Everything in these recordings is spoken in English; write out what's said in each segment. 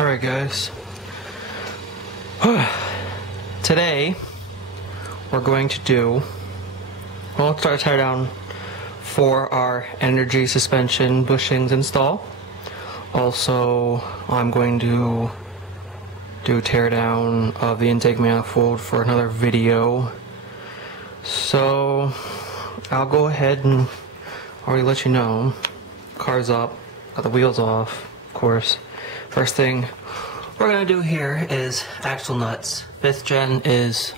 Alright guys, today we're going to do, we'll start tear down for our energy suspension bushings install. Also, I'm going to do tear down of the intake manifold for another video. So I'll go ahead and already let you know. Car's up, got the wheels off, of course. First thing we're gonna do here is axle nuts. 5th gen is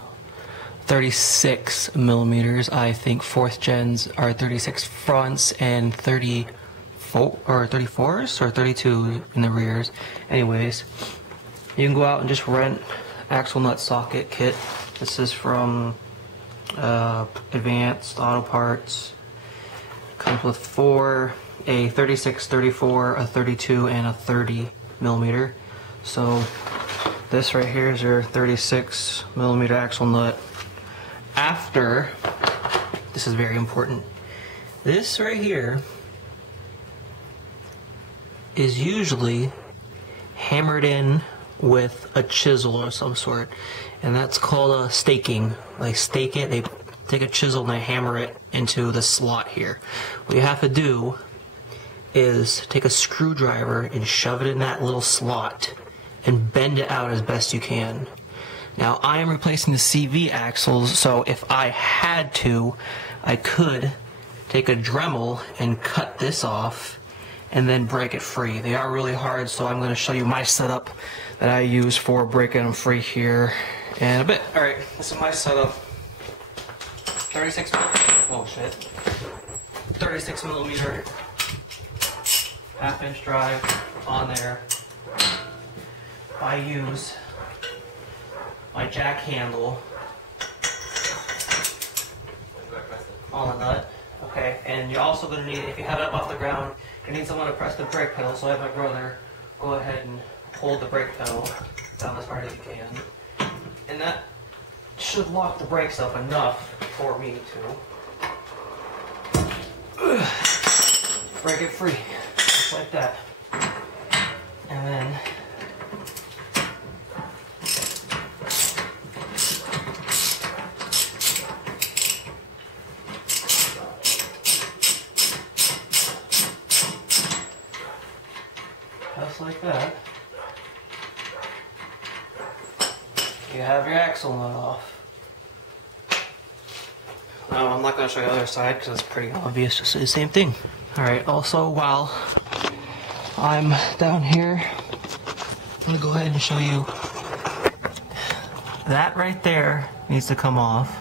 36 millimeters. I think 4th gens are 36 fronts and 34s or 32 in the rears. Anyways, you can go out and just rent axle nut socket kit. This is from Advanced Auto Parts. Comes with 4, a 36, 34, a 32, and a 30 millimeter. So this right here is your 36 millimeter axle nut. After, this is very important, this right here is usually hammered in with a chisel of some sort, and that's called a staking. They stake it, they take a chisel and they hammer it into the slot here. What you have to do is take a screwdriver and shove it in that little slot and bend it out as best you can. Now I am replacing the CV axles, so if I had to, I could take a Dremel and cut this off and then break it free. They are really hard, so I'm going to show you my setup that I use for breaking them free here in a bit. Alright, this is my setup. 36 millimeter half-inch drive on there. I use my jack handle on the nut. Okay, and you're also going to need, if you have it up off the ground, you need someone to press the brake pedal. So I have my brother go ahead and hold the brake pedal down as hard as you can. And that should lock the brakes up enough for me to break it free, just like that. And then just like that, you have your axle nut off. No, I'm not going to show you the other side because it's pretty obvious. Just the same thing. Alright, also while I'm down here, I'm going to go ahead and show you that right there needs to come off.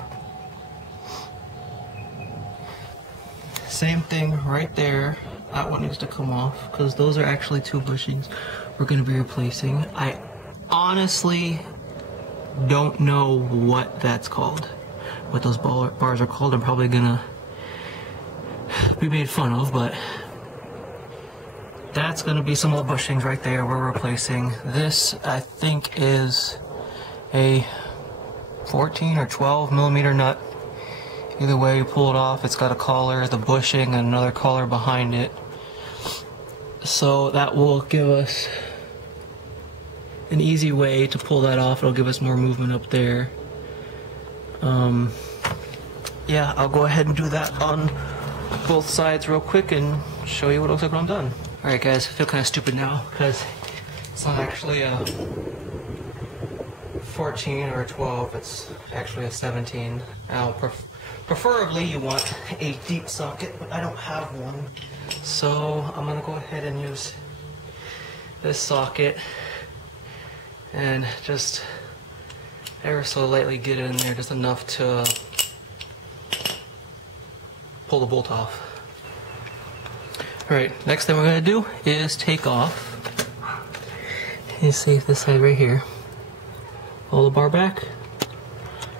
Same thing right there. That one needs to come off because those are actually 2 bushings we're going to be replacing. I honestly don't know what that's called, what those bars are called. I'm probably going to be made fun of, but that's going to be some old bushings right there we're replacing. This, I think, is a 14 or 12 millimeter nut. Either way you pull it off, it's got a collar, the bushing, and another collar behind it. So that will give us an easy way to pull that off. It'll give us more movement up there. Yeah, I'll go ahead and do that on both sides real quick and show you what it looks like when I'm done. Alright guys, I feel kind of stupid now because it's not actually a 14 or a 12, it's actually a 17. Now, preferably you want a deep socket, but I don't have one. So I'm going to go ahead and use this socket and just ever so lightly get it in there, just enough to pull the bolt off. Alright, next thing we're going to do is take off. You see this side right here. Pull the bar back.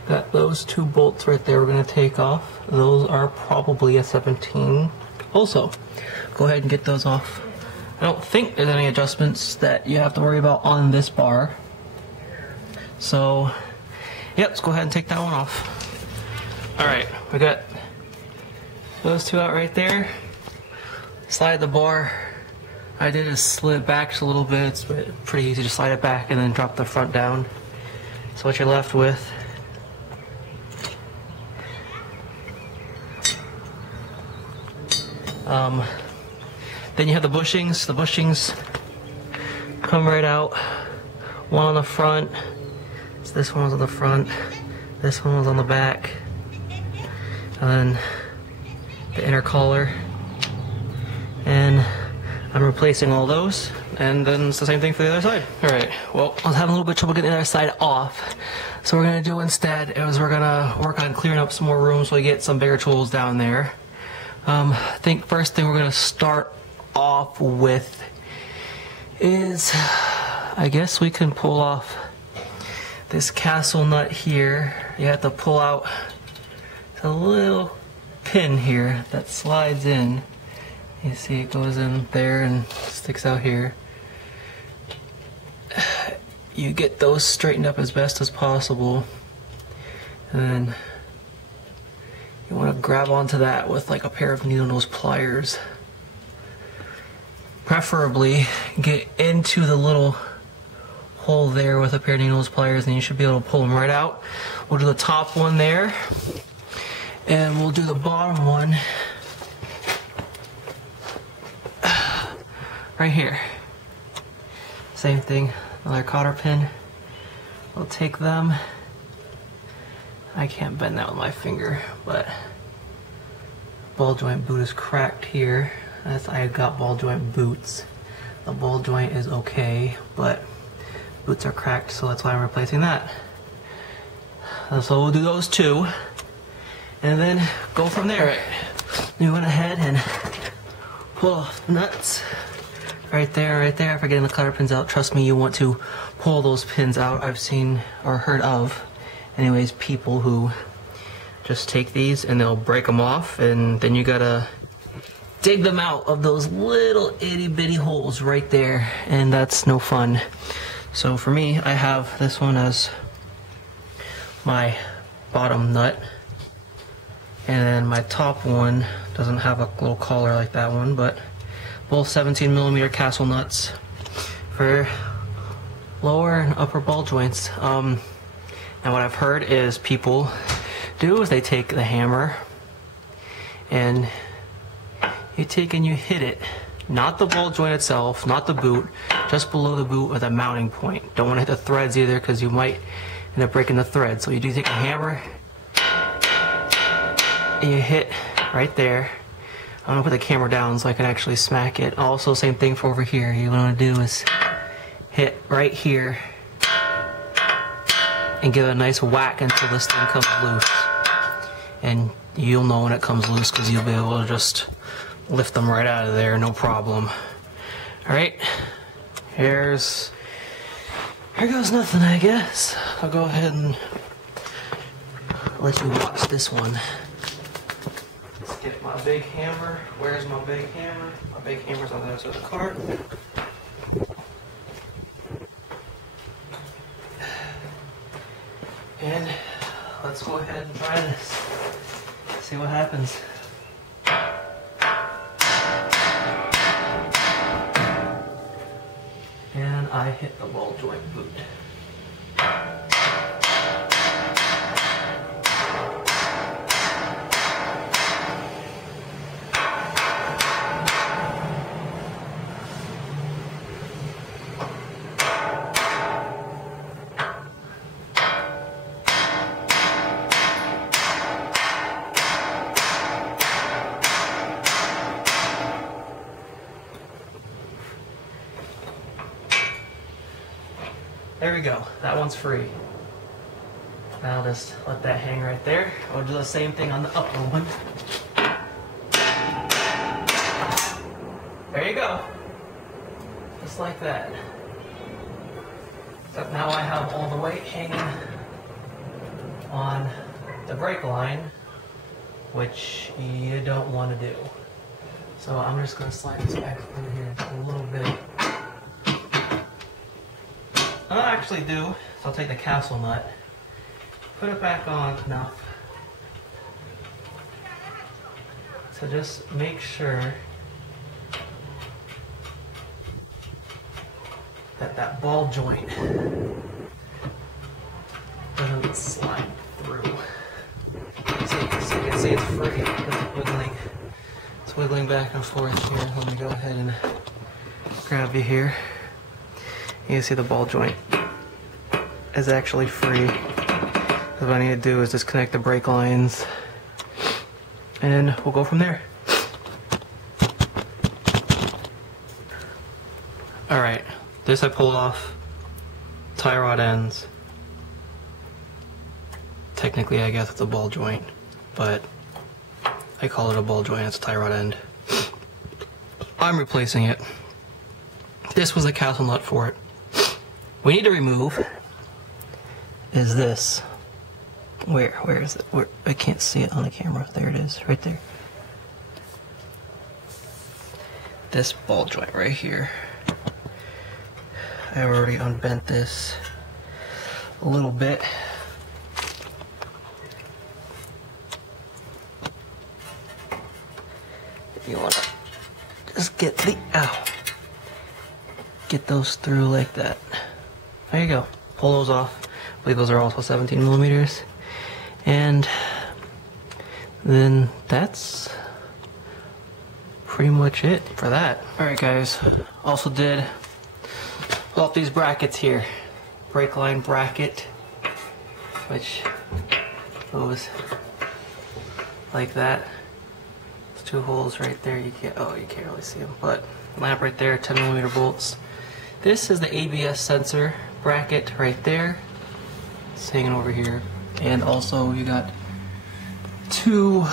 Got those 2 bolts right there we're going to take off. Those are probably a 17. Also, go ahead and get those off. I don't think there's any adjustments that you have to worry about on this bar. So, yep, let's go ahead and take that one off. Alright, we got those 2 out right there. Slide the bar I did is slid it back just a little bit. It's pretty easy to slide it back and then drop the front down. So what you're left with then you have the bushings. The bushings come right out. One on the front. So this one was on the front. This one was on the back. And then the inner collar. And I'm replacing all those. And then it's the same thing for the other side. Alright, well, I was having a little bit of trouble getting the other side off. So what we're going to do instead is we're going to work on clearing up some more room so we get some bigger tools down there. I think first thing we're going to start off with is, I guess we can pull off this castle nut here. You have to pull out a little pin here that slides in. You see it goes in there and sticks out here. You get those straightened up as best as possible, and then you want to grab onto that with like a pair of needle nose pliers. Preferably get into the little hole there with a pair of needle nose pliers, and you should be able to pull them right out. We'll do the top one there, and we'll do the bottom one right here. Same thing, another cotter pin. We'll take them. I can't bend that with my finger, but ball joint boot is cracked here. I got ball joint boots. The ball joint is okay, but boots are cracked, so that's why I'm replacing that. So we'll do those two, and then go from there. We went ahead and pull off the nuts. Right there, after getting the cotter pins out. Trust me, you want to pull those pins out. I've seen or heard of, anyways, people who just take these and they'll break them off, and then you gotta dig them out of those little itty bitty holes right there, and that's no fun. So for me, I have this one as my bottom nut, and then my top one doesn't have a little collar like that one, but both 17mm castle nuts for lower and upper ball joints. And what I've heard is people do is they take the hammer and you take and you hit it, not the ball joint itself, not the boot, just below the boot with a mounting point. Don't want to hit the threads either, because you might end up breaking the thread. So you do take a hammer and you hit right there. I'm going to put the camera down so I can actually smack it. Also, same thing for over here. You want to do is hit right here and give it a nice whack until this thing comes loose. And you'll know when it comes loose because you'll be able to just lift them right out of there, no problem. Alright, here goes nothing, I guess. I'll go ahead and let you watch this one. Get my big hammer. Where's my big hammer? My big hammer's on the other side of the cart. And let's go ahead and try this. See what happens. And I hit the ball joint boot. There we go. That one's free. Now I'll just let that hang right there. I'll do the same thing on the upper one. There you go. Just like that. Except now I have all the weight hanging on the brake line, which you don't want to do. So I'm just going to slide this back through here a little bit. What I'll actually do is I'll take the castle nut, put it back on enough. So just make sure that ball joint doesn't slide through. So you can see it's free. It's wiggling back and forth here. Let me go ahead and grab you here. You can see the ball joint is actually free. So what I need to do is disconnect the brake lines, and we'll go from there. Alright, this I pulled off tie rod ends. Technically, I guess it's a ball joint, but I call it a ball joint, it's a tie rod end. I'm replacing it. This was a castle nut for it. We need to remove is this. Where is it? Where, I can't see it on the camera. There it is, right there. This ball joint right here. I already unbent this a little bit. You want to just get get those through like that. There you go. Pull those off. I believe those are also 17 millimeters. And then that's pretty much it for that. Alright guys, also did pull up these brackets here. Brake line bracket, which goes like that. There's two holes right there. You can't really see them, but lamp right there, 10 millimeter bolts. This is the ABS sensor bracket right there. It's hanging over here. And also you got two,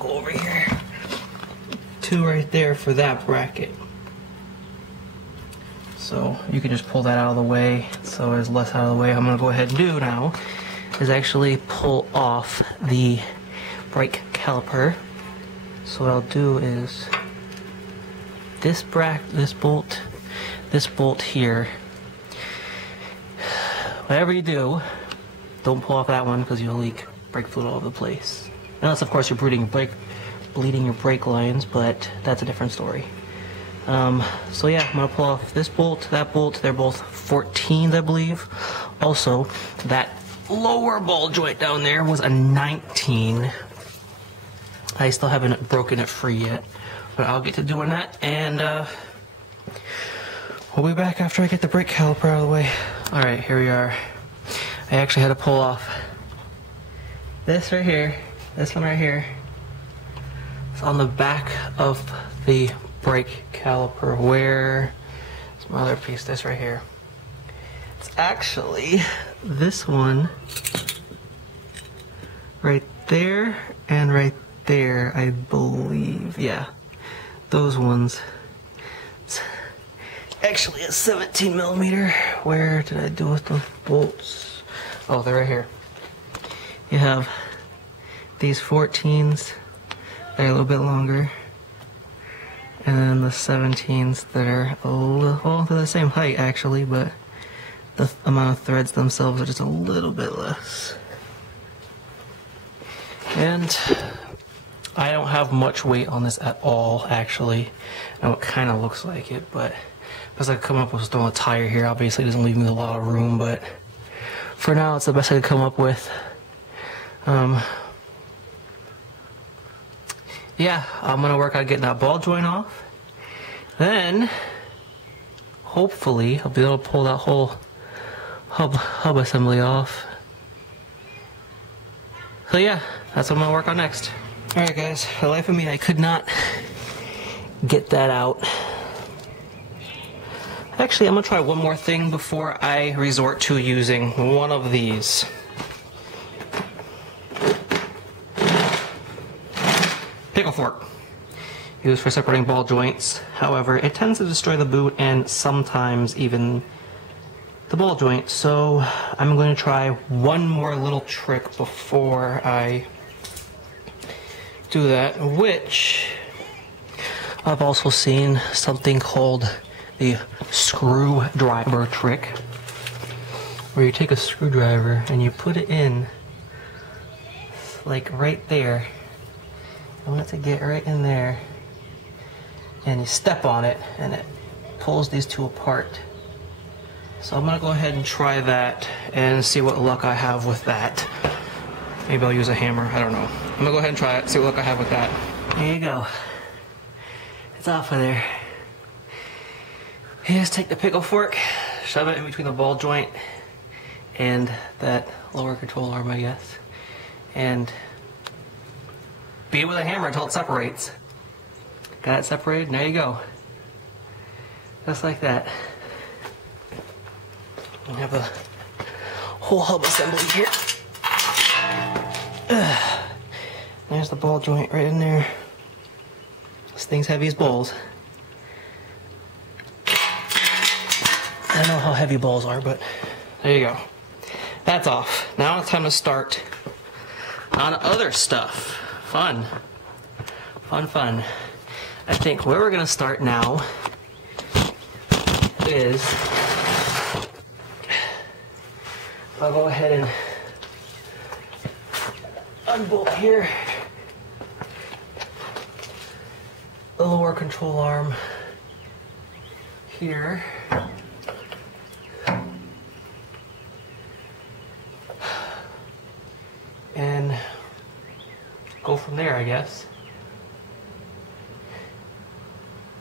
go over here, two right there for that bracket. So you can just pull that out of the way, so there's less out of the way. I'm gonna go ahead and do now is actually pull off the brake caliper. So what I'll do is this bolt here, whatever you do, don't pull off that one because you'll leak brake fluid all over the place. Unless of course you're bleeding your brake lines, but that's a different story. So yeah, I'm gonna pull off this bolt, that bolt. They're both 14s, I believe. Also, that lower ball joint down there was a 19. I still haven't broken it free yet, but I'll get to doing that, and we'll be back after I get the brake caliper out of the way. Alright, here we are. I actually had to pull off this right here, this one right here. It's on the back of the brake caliper. Where's my other piece? This right here. It's actually this one right there and right there, I believe. Yeah, those ones. It's actually a 17 millimeter. Where did I do with the bolts? Oh, they're right here. You have these 14s that are a little bit longer, and then the 17s that are a little, well, they're the same height actually, but the amount of threads themselves are just a little bit less. And I don't have much weight on this at all, actually. I know it kind of looks like it, but because I come up with throwing a tire here, obviously it doesn't leave me a lot of room, but for now it's the best I could come up with. Yeah, I'm gonna work on getting that ball joint off. Then, hopefully, I'll be able to pull that whole hub assembly off. So yeah, that's what I'm gonna work on next. Alright guys, for the life of me, I could not get that out. Actually, I'm gonna try one more thing before I resort to using one of these. Pickle fork. Used for separating ball joints. However, it tends to destroy the boot and sometimes even the ball joint. So I'm going to try one more little trick before I do that, which I've also seen something called the screwdriver trick, where you take a screwdriver and you put it in like right there. I want it to get right in there, and you step on it and it pulls these two apart. So I'm gonna go ahead and try that and see what luck I have with that. Maybe I'll use a hammer, I don't know. I'm gonna go ahead and try it, see what luck I have with that. There you go. It's off of there. You just take the pickle fork, shove it in between the ball joint and that lower control arm, I guess, and beat it with a hammer until it separates. Got it separated, and there you go. Just like that. We have a whole hub assembly here. There's the ball joint right in there. This thing's heavy as balls. I don't know how heavy balls are, but there you go. That's off. Now it's time to start on other stuff. Fun. Fun, fun. I think where we're gonna start now is, I'll go ahead and unbolt here the lower control arm here. And go from there, I guess.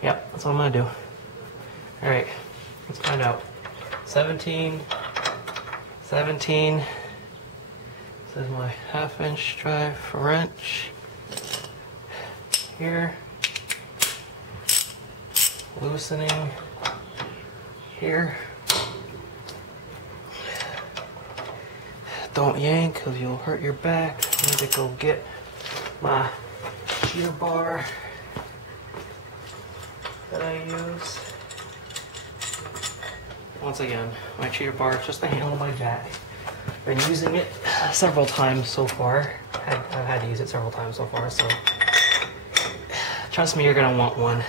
Yep, that's what I'm gonna do. All right, let's find out. 17. This is my 1/2 inch drive wrench. Here. Loosening. Here. Don't yank because you'll hurt your back. I need to go get my cheater bar that I use. Once again, my cheater bar is just the handle of my jack. Been using it several times so far. I've had to use it several times so far, so trust me, you're gonna want one.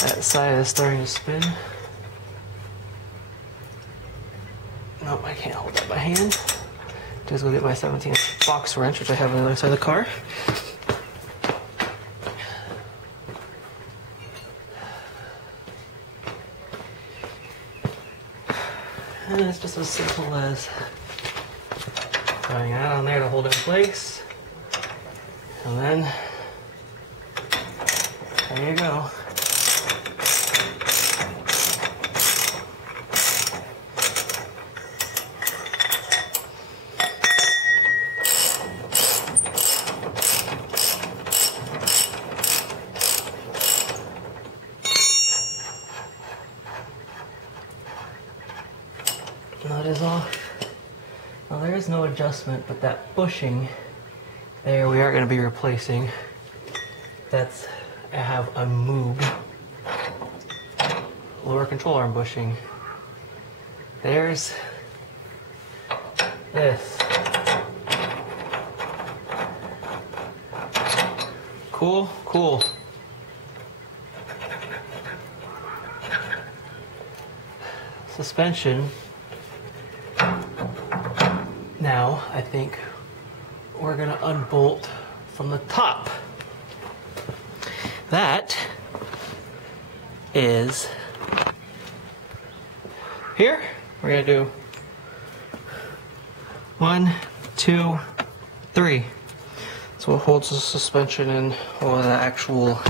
That side is starting to spin. Nope, I can't hold that by hand. Just go get my 17 box wrench, which I have on the other side of the car. And it's just as simple as throwing that on there to hold it in place. And then, there you go. Nut is off. Now there is no adjustment, but that bushing there we are going to be replacing. That's, I have a Moog lower control arm bushing. There's this. Cool, cool. Suspension. Now, I think we're gonna unbolt from the top. That is here. We're gonna do 1, 2, 3. So what holds the suspension in, or the actual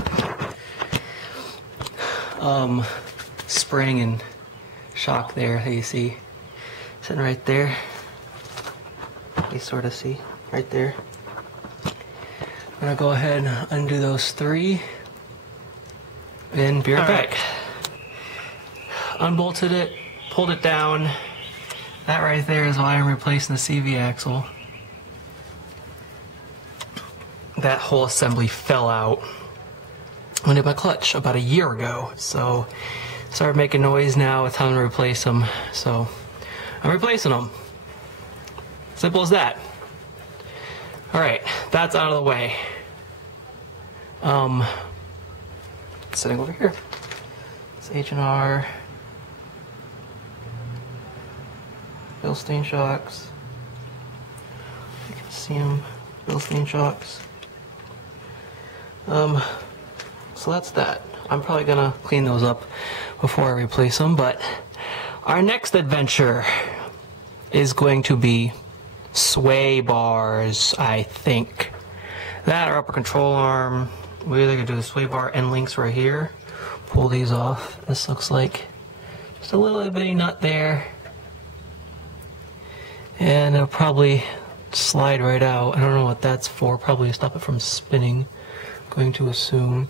spring and shock there that you see sitting right there. You sort of see right there. I'm gonna go ahead and undo those 3 and be right back. Unbolted it, pulled it down. That right there is why I'm replacing the CV axle. That whole assembly fell out when I did my clutch about a year ago. So started making noise now, it's time to replace them. So I'm replacing them. Simple as that. Alright, that's out of the way. Sitting over here. It's H&R. Bilstein shocks. potassium Philistine shocks. So that's that. I'm probably gonna clean those up before I replace them, but our next adventure is going to be sway bars, I think. That or upper control arm. We're either gonna do the sway bar end links right here. Pull these off. This looks like just a little bitty nut there. And it'll probably slide right out. I don't know what that's for. Probably to stop it from spinning. Going to assume.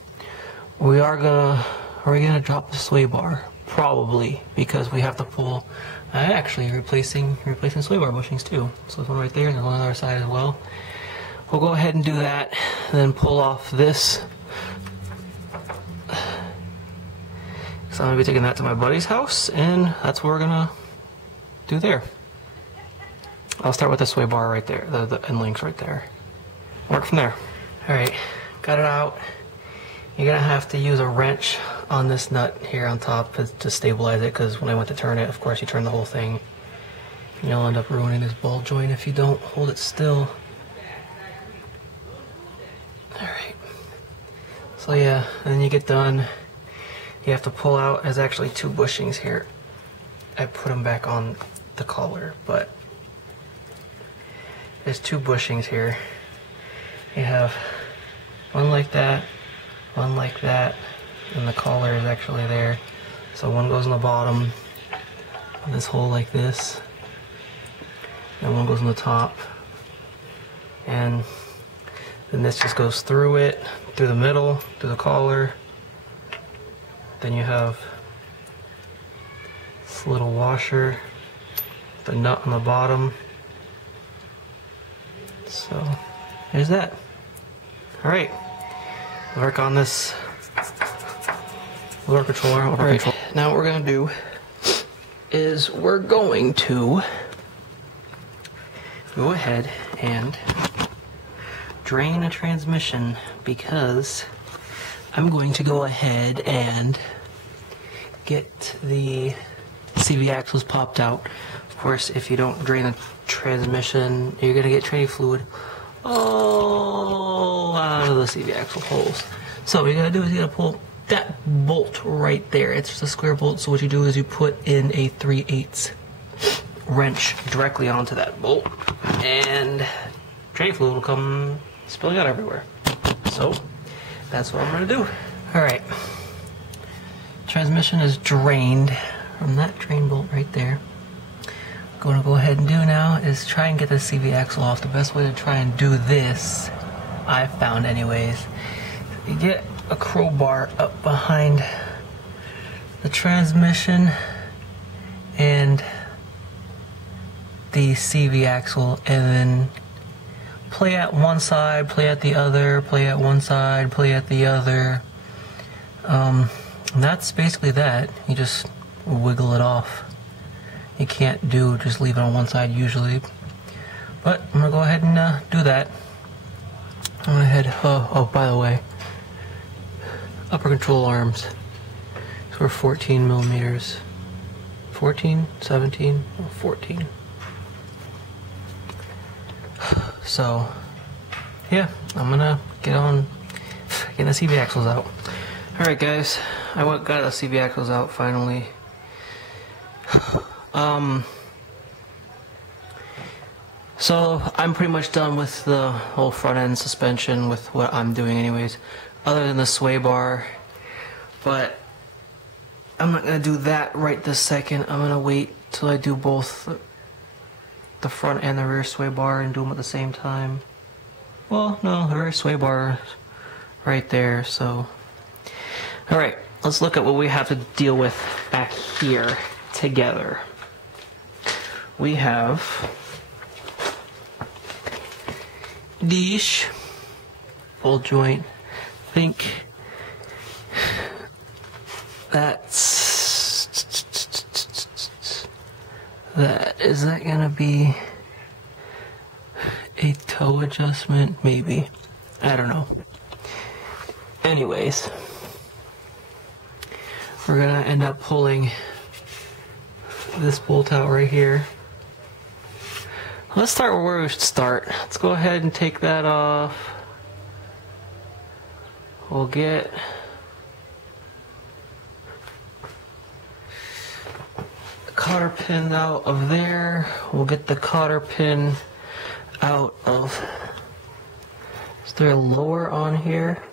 Are we gonna drop the sway bar? Probably, because we have to pull. Actually, replacing sway bar bushings too. So there's one right there, and there's one on the other side as well. We'll go ahead and do that, and then pull off this. So I'm gonna be taking that to my buddy's house, and that's what we're gonna do there. I'll start with the sway bar right there, the end links right there. Work from there. All right, got it out. You're gonna have to use a wrench on this nut here on top to stabilize it, because when I went to turn it, of course you turn the whole thing. And you'll end up ruining this ball joint if you don't hold it still. Alright. So yeah, and then you get done. You have to pull out, there's actually 2 bushings here. I put them back on the collar, but there's 2 bushings here. You have one like that, one like that, and the collar is actually there. So one goes in the bottom of this hole like this, and one goes in the top, and then this just goes through it, through the middle, through the collar. Then you have this little washer, the nut on the bottom. So there's that. All right. Work on this lower controller. Right. Now what we're going to do is we're going to go ahead and drain a transmission, because I'm going to go ahead and get the CV axles popped out. Of course, if you don't drain the transmission, you're going to get training fluid all out of the CV axle holes. So what you gotta do is you gotta pull that bolt right there. It's just a square bolt, so what you do is you put in a 3/8 wrench directly onto that bolt, and training fluid will come spilling out everywhere. So that's what I'm gonna do. Alright. Transmission is drained from that drain bolt right there. What I'm going to go ahead and do now is try and get the CV axle off. The best way to try and do this, I've found anyways, you get a crowbar up behind the transmission and the CV axle, and then play at one side, play at the other, play at one side, play at the other. And that's basically that. You just wiggle it off. You can't just leave it on one side usually. But I'm gonna go ahead and do that. I'm gonna head, oh, by the way, upper control arms. So we're 14 millimeters. 14, 17, 14. So, yeah, I'm gonna get the CV axles out. Alright guys, I got the CV axles out finally. So I'm pretty much done with the whole front end suspension with what I'm doing anyways, other than the sway bar, but I'm not going to do that right this second. I'm going to wait till I do both the front and the rear sway bar and do them at the same time. Well, no, the rear sway bar right there, so. Alright, let's look at what we have to deal with back here together. We have these bolt joint. I think is that gonna be a toe adjustment? Maybe. I don't know. Anyways, we're gonna end up pulling this bolt out right here. Let's start where we should start. Let's go ahead and take that off. We'll get the cotter pin out of there. We'll get the cotter pin out of... Is there a lower on here?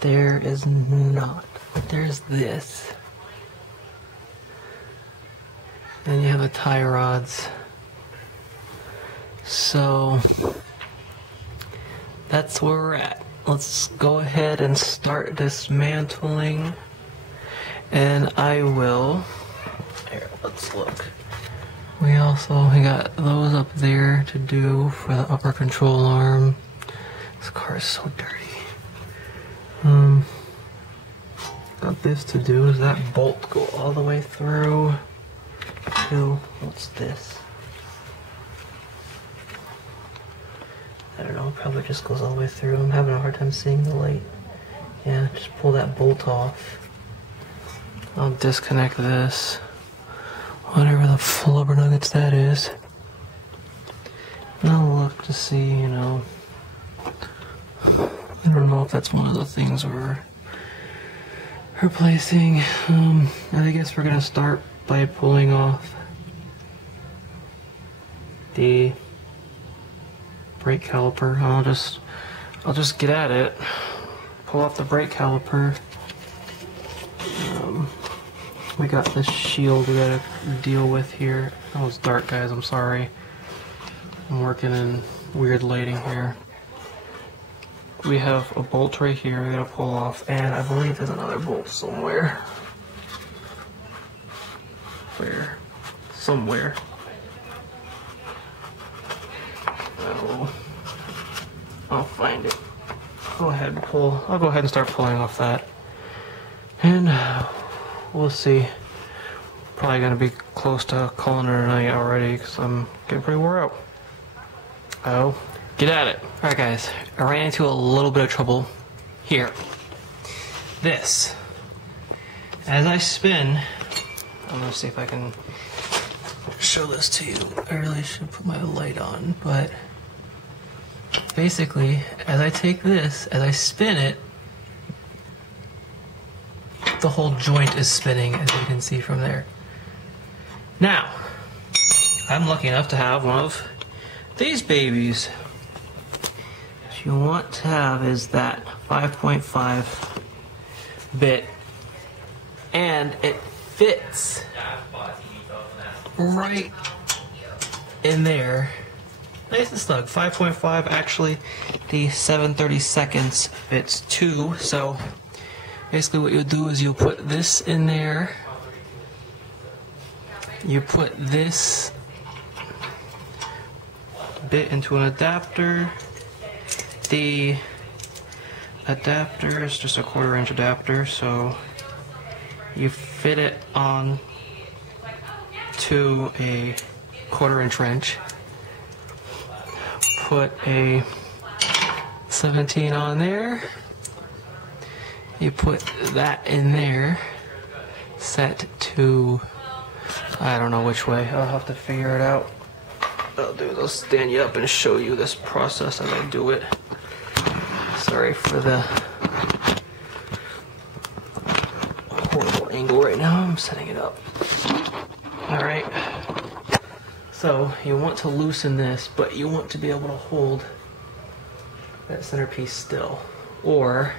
There is not. There's this. Then you have the tie rods. So that's where we're at. Let's go ahead and start dismantling. And I will... Here, let's look. We got those up there to do for the upper control arm. This car is so dirty. Got this to do. Does that bolt go all the way through to... What's this? I don't know, probably just goes all the way through. I'm having a hard time seeing the light. Yeah, just pull that bolt off. I'll disconnect this. Whatever the flubber nuggets that is. And I'll look to see, you know. I don't know if that's one of the things we're replacing. I guess we're gonna start by pulling off the brake caliper. I'll just get at it. Pull off the brake caliper. We got this shield we gotta deal with here. Oh, it's dark, guys. I'm sorry. I'm working in weird lighting here. We have a bolt right here we gotta pull off, and I believe there's another bolt somewhere. Where? Somewhere. I'll find it. I'll go ahead and start pulling off that. And we'll see. Probably gonna be close to calling it a night already because I'm getting pretty wore out. Oh, get at it. Alright guys, I ran into a little bit of trouble here. This. As I spin, I'm gonna see if I can show this to you. I really should put my light on, but basically, as I take this, as I spin it, the whole joint is spinning, as you can see from there. Now, I'm lucky enough to have one of these babies. What you want to have is that 5.5 bit, and it fits right in there. Nice and snug. 5.5. Actually, the 7/32 fits too. So basically what you'll do is you'll put this in there. You put this bit into an adapter. The adapter is just a 1/4 inch adapter, so you fit it on to a 1/4 inch wrench. Put a 17 on there. You put that in there, set to, I don't know which way, I'll have to figure it out. I'll stand you up and show you this process as I do it. Sorry for the horrible angle right now, I'm setting it up. Alright, so you want to loosen this, but you want to be able to hold that centerpiece still, or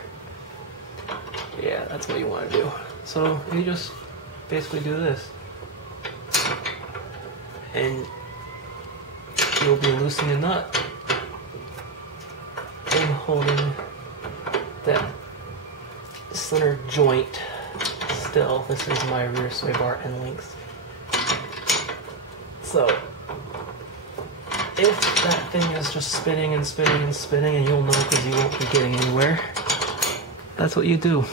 yeah, that's what you want to do. So you just basically do this, and you'll be loosening a nut and holding that center joint still. This is my rear sway bar end links. So if that thing is just spinning and spinning and spinning, and you'll know because you won't be getting anywhere, that's what you do.